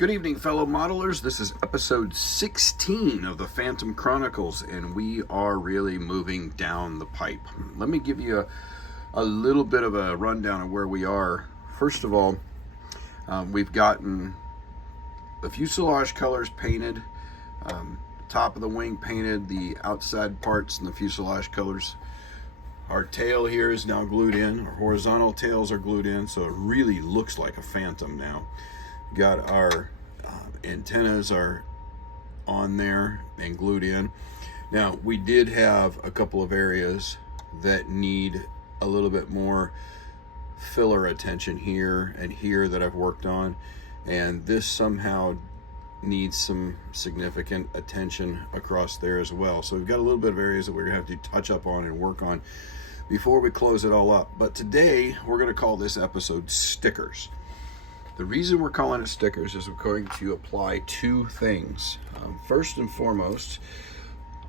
Good evening, fellow modelers. This is episode 16 of the Phantom Chronicles, and we are really moving down the pipe. Let me give you a little bit of a rundown of where we are. First of all, we've gotten the fuselage colors painted, top of the wing painted, the outside parts and the fuselage colors. Our tail here is now glued in. Our horizontal tails are glued in, so it really looks like a Phantom now. Got our antennas are on there and glued in. Now, we did have a couple of areas that need a little bit more filler attention here and here that I've worked on, and this somehow needs some significant attention across there as well. So we've got a little bit of areas that we're gonna have to touch up on and work on before we close it all up. But today we're gonna call this episode Stickers. The reason we're calling it stickers is we're going to apply two things. First and foremost,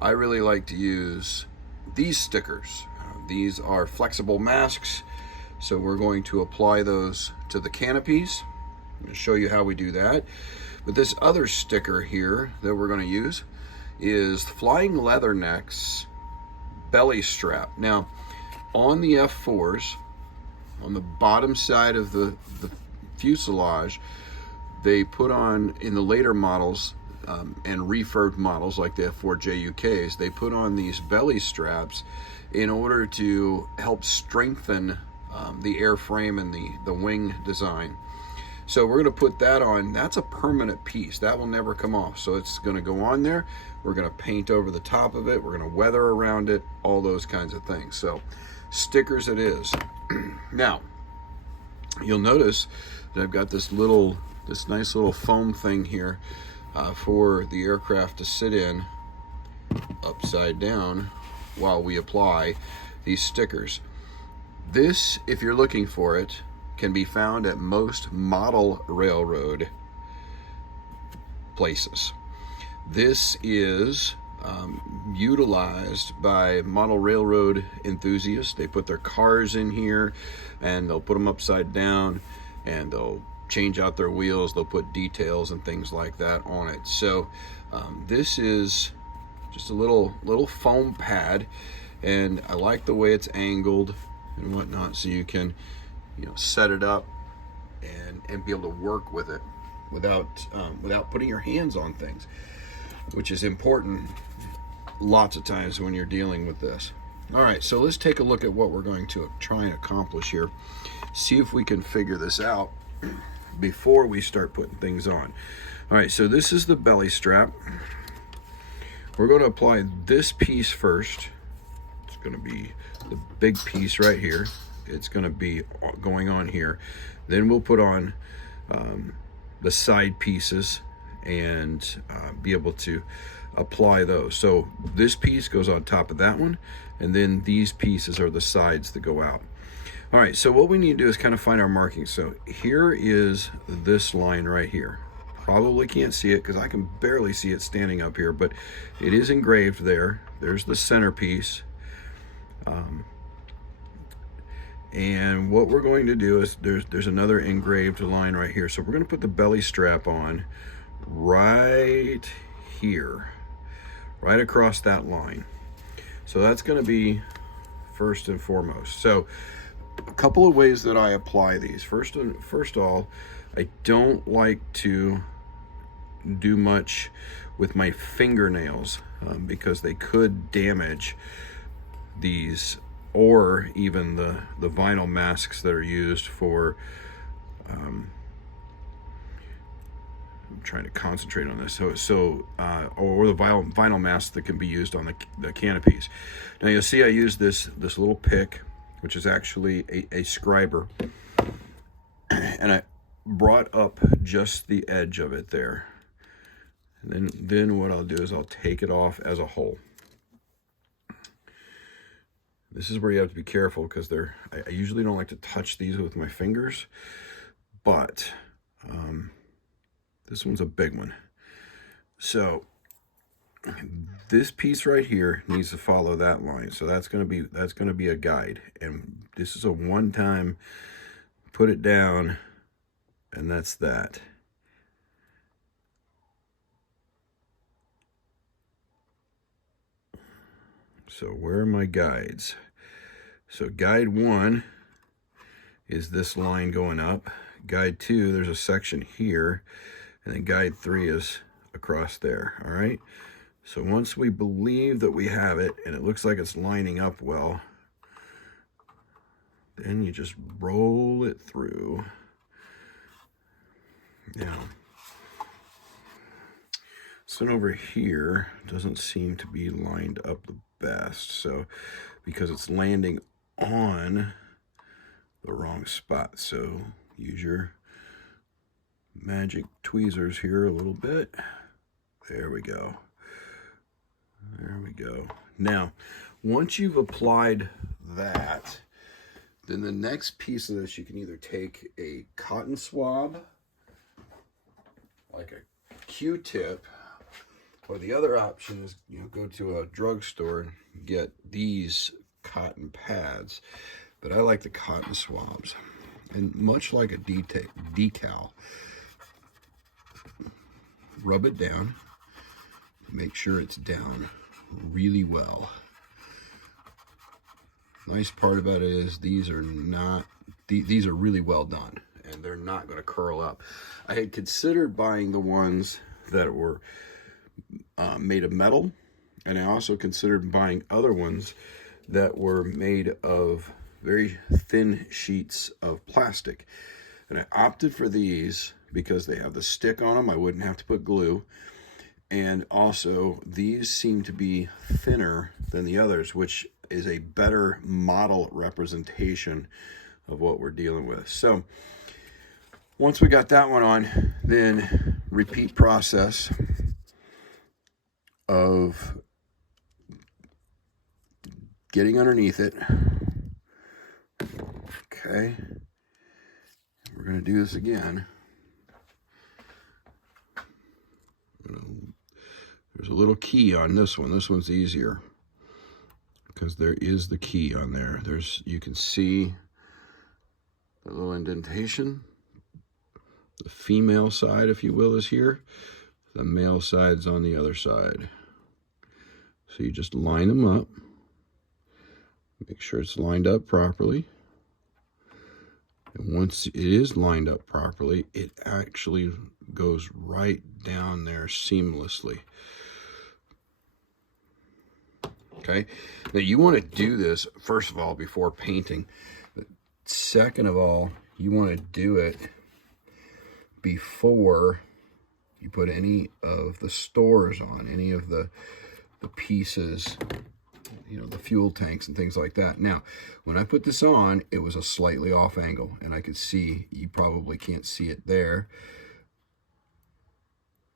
I really like to use these stickers. These are flexible masks, so we're going to apply those to the canopies. I'm going to show you how we do that. But this other sticker here that we're going to use is Flying Leatherneck's belly strap. Now, on the F4s, on the bottom side of the fuselage, they put on, in the later models and refurbed models like the F4 JUKs, they put on these belly straps in order to help strengthen the airframe and the wing design. So we're going to put that on. That's a permanent piece. That will never come off. So it's going to go on there. We're going to paint over the top of it. We're going to weather around it, all those kinds of things. So stickers it is. Now, you'll notice that I've got this nice little foam thing here for the aircraft to sit in upside down while we apply these stickers. This, if you're looking for it, can be found at most model railroad places. This is utilized by model railroad enthusiasts. They put their cars in here and they'll put them upside down and they'll change out their wheels. They'll put details and things like that on it. So this is just a little foam pad, and I like the way it's angled and whatnot, so you can set it up and be able to work with it without putting your hands on things, which is important lots of times when you're dealing with this. All right, so let's take a look at what we're going to try and accomplish here. See if we can figure this out before we start putting things on. All right, so this is the belly strap. We're going to apply this piece first. It's going to be the big piece right here. It's going to be going on here. Then we'll put on the side pieces and be able to apply those. So this piece goes on top of that one, and then these pieces are the sides that go out. All right, so what we need to do is kind of find our markings. So here is this line right here. Probably can't see it because I can barely see it standing up here, but it is engraved there. There's the centerpiece. And what we're going to do is there's another engraved line right here. So we're going to put the belly strap on right here, right across that line. So that's going to be first and foremost. So a couple of ways that I apply these. First of all, I don't like to do much with my fingernails because they could damage these, or even the vinyl masks that are used for I'm trying to concentrate on this. or the vinyl masks that can be used on the canopies. Now you'll see I use this little pick, which is actually a scriber, and I brought up just the edge of it there. And then what I'll do is I'll take it off as a whole. This is where you have to be careful because I usually don't like to touch these with my fingers, but this one's a big one. So this piece right here needs to follow that line. So that's going to be a guide, and this is a one-time put it down, and that's that. So where are my guides? So guide 1 is this line going up. Guide 2, there's a section here. And then guide 3 is across there, all right? So once we believe that we have it, and it looks like it's lining up well, then you just roll it through. Now, this one over here doesn't seem to be lined up the best. So, because it's landing on the wrong spot. So, use your magic tweezers here a little bit. There we go. There we go. Now, once you've applied that, then the next piece of this, you can either take a cotton swab, like a Q-tip, or the other option is, go to a drugstore and get these cotton pads. But I like the cotton swabs. And much like a decal, rub it down, make sure it's down really well. Nice part about it is these are really well done, and they're not going to curl up. I had considered buying the ones that were made of metal, and I also considered buying other ones that were made of very thin sheets of plastic. And I opted for these because they have the stick on them. I wouldn't have to put glue. And also, these seem to be thinner than the others, which is a better model representation of what we're dealing with. So, once we got that one on, then repeat process of getting underneath it. Okay. We're going to do this again. There's a little key on this one. This one's easier because there is the key on there. You can see the little indentation. The female side, if you will, is here. The male side's on the other side. So you just line them up. Make sure it's lined up properly. And once it is lined up properly, it actually goes right down there seamlessly. Okay, now you want to do this, first of all, before painting. But second of all, you want to do it before you put any of the stores on, any of the pieces, the fuel tanks and things like that. Now, when I put this on, it was a slightly off angle, and I could see, you probably can't see it there,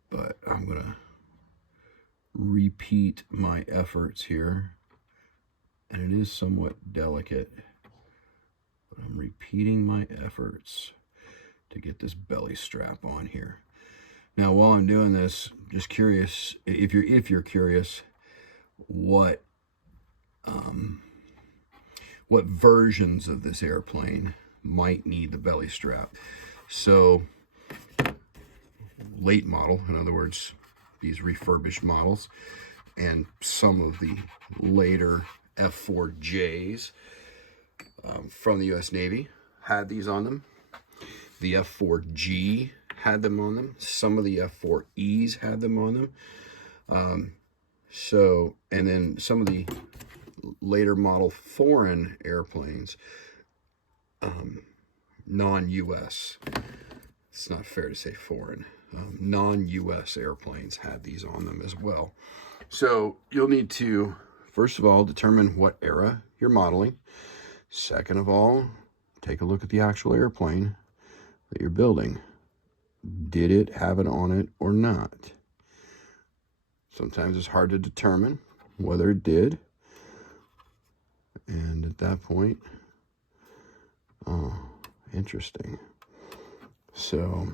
but I'm going to repeat my efforts here, and it is somewhat delicate, but I'm repeating my efforts to get this belly strap on here. Now, while I'm doing this, just curious, if you're curious, what versions of this airplane might need the belly strap. So, late model, in other words, these refurbished models, and some of the later F4Js from the U.S. Navy had these on them. The F4G had them on them. Some of the F4Es had them on them. And then some of the later model foreign airplanes, non-U.S. It's not fair to say foreign. Non-U.S. airplanes had these on them as well. So you'll need to, first of all, determine what era you're modeling. Second of all, take a look at the actual airplane that you're building. Did it have it on it or not? Sometimes it's hard to determine whether it did. And at that point, oh, interesting. So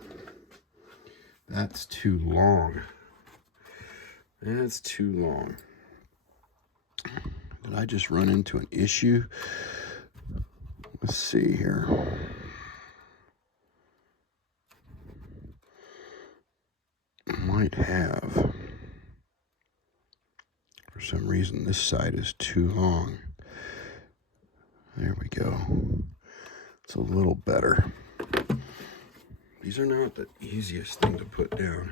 that's too long. That's too long. Did I just run into an issue? Let's see here. Might have. For some reason this side is too long. There we go. It's a little better. These are not the easiest thing to put down,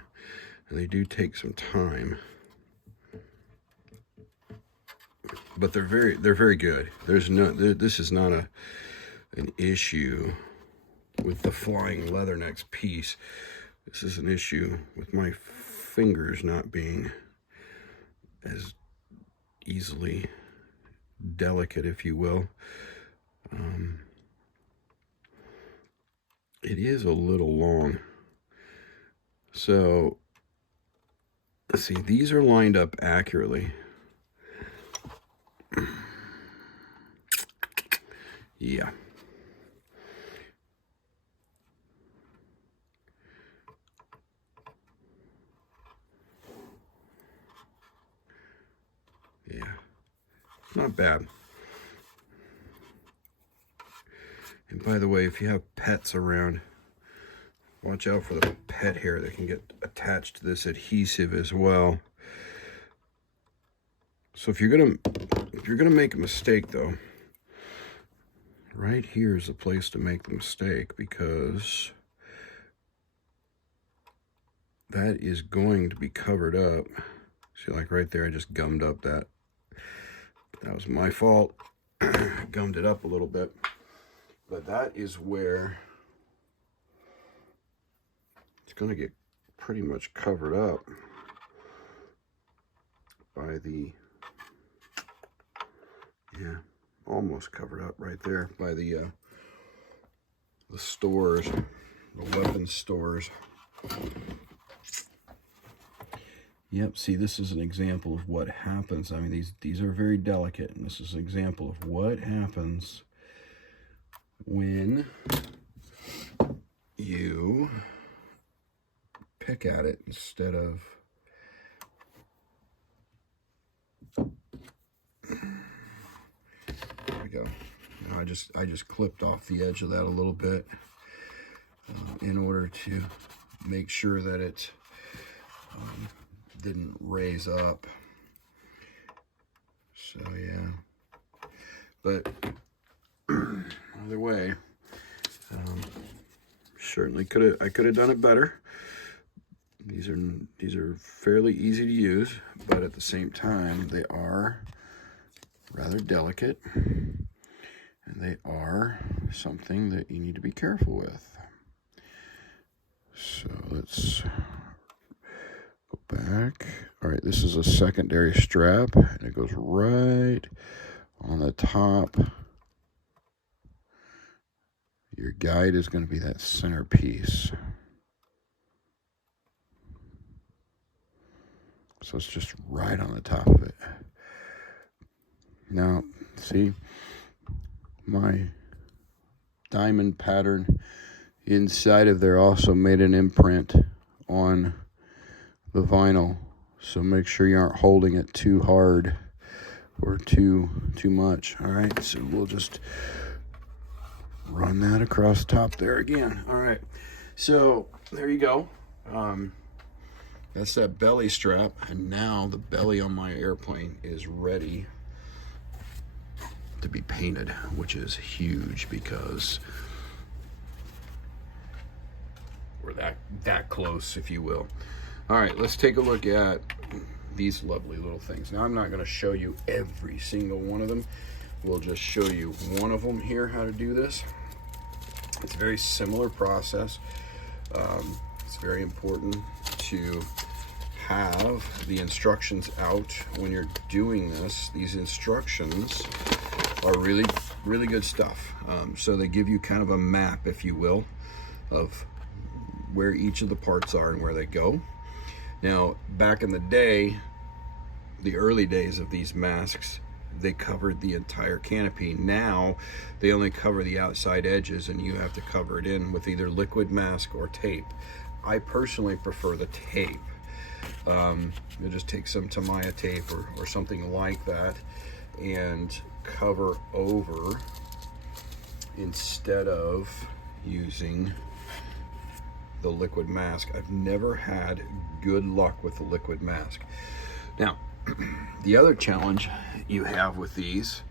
and they do take some time. But they're very good. This is not an issue with the flying leathernecks piece. This is an issue with my fingers not being as easily delicate, if you will. It is a little long. So, let's see, these are lined up accurately. Yeah. Yeah. Not bad. And by the way, if you have pets around, watch out for the pet hair that can get attached to this adhesive as well. So if you're gonna make a mistake though, right here is the place to make the mistake, because that is going to be covered up. See, like right there, I just gummed up that. That was my fault. Gummed it up a little bit. But that is where it's going to get pretty much covered up by the, yeah, almost covered up right there by the stores, the weapons stores. Yep, see, this is an example of what happens. I mean, these are very delicate, and this is an example of what happens when you pick at it instead of, there we go. Now I just clipped off the edge of that a little bit in order to make sure that it didn't raise up. So yeah, but either way, certainly I could have done it better. These are fairly easy to use, but at the same time they are rather delicate, and they are something that you need to be careful with. So let's go back. All right, this is a secondary strap, and it goes right on the top. Your guide is going to be that center piece. So it's just right on the top of it. Now, see, my diamond pattern inside of there also made an imprint on the vinyl. So make sure you aren't holding it too hard or too much. All right, so we'll just run that across the top there again. All right, so there you go. That's that belly strap, and now the belly on my airplane is ready to be painted, which is huge because we're that close, if you will. All right, let's take a look at these lovely little things. Now, I'm not going to show you every single one of them. We'll just show you one of them here, how to do this. It's a very similar process. It's very important to have the instructions out when you're doing this. These instructions are really, really good stuff. So they give you kind of a map, if you will, of where each of the parts are and where they go. Now, back in the day, the early days of these masks, they covered the entire canopy. Now, they only cover the outside edges, and you have to cover it in with either liquid mask or tape. I personally prefer the tape. You just take some Tamiya tape or something like that and cover over instead of using the liquid mask. I've never had good luck with the liquid mask. Now, The other challenge you have with these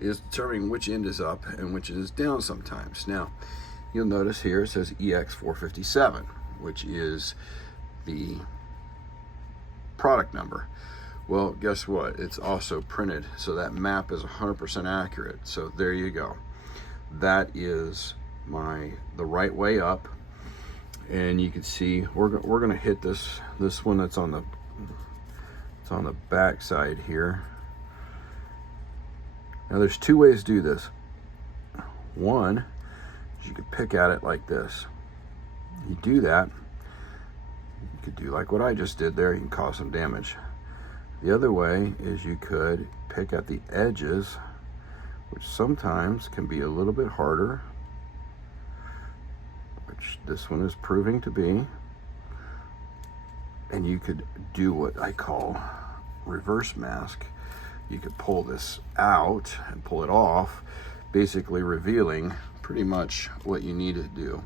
is determining which end is up and which is down sometimes. Now, you'll notice here it says EX457, which is the product number. Well, guess what? It's also printed, so that map is 100% accurate. So there you go. That is the right way up, and you can see we're gonna hit this one that's on the back side here. Now there's two ways to do this. One is you could pick at it like this. You do that, you could do like what I just did there. You can cause some damage. The other way is you could pick at the edges, which sometimes can be a little bit harder, which this one is proving to be. And you could do what I call reverse mask. You could pull this out and pull it off, basically revealing pretty much what you need to do.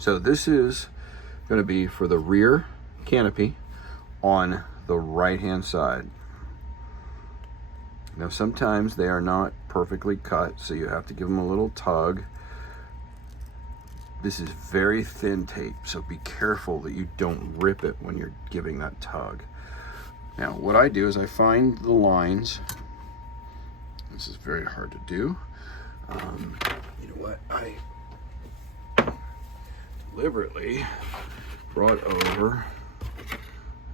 So this is going to be for the rear canopy on the right hand side. Now sometimes they are not perfectly cut, so you have to give them a little tug. This is very thin tape, so be careful that you don't rip it when you're giving that tug. Now what I do is I find the lines. This is very hard to do. You know what, I deliberately brought over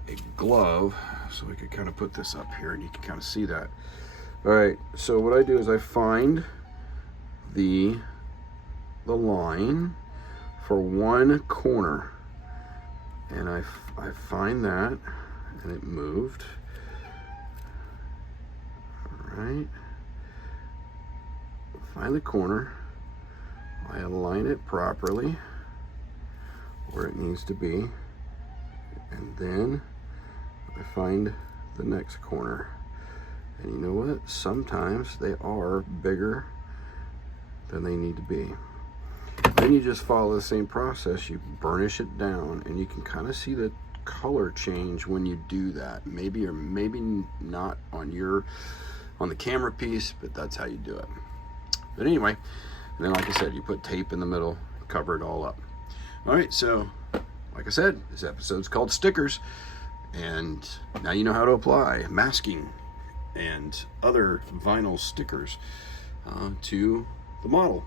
a glove so we could kind of put this up here and you can kind of see that. All right, so what I do is I find the line for one corner, and I find that, and it moved. All right, find the corner, I align it properly where it needs to be, and then I find the next corner. And you know what? Sometimes they are bigger than they need to be. Then you just follow the same process. You burnish it down, and you can kind of see the color change when you do that. Maybe or maybe not on the camera piece, but that's how you do it. But anyway, and then like I said, you put tape in the middle, cover it all up. All right, so like I said, this episode's called Stickers, and now you know how to apply masking and other vinyl stickers to the model.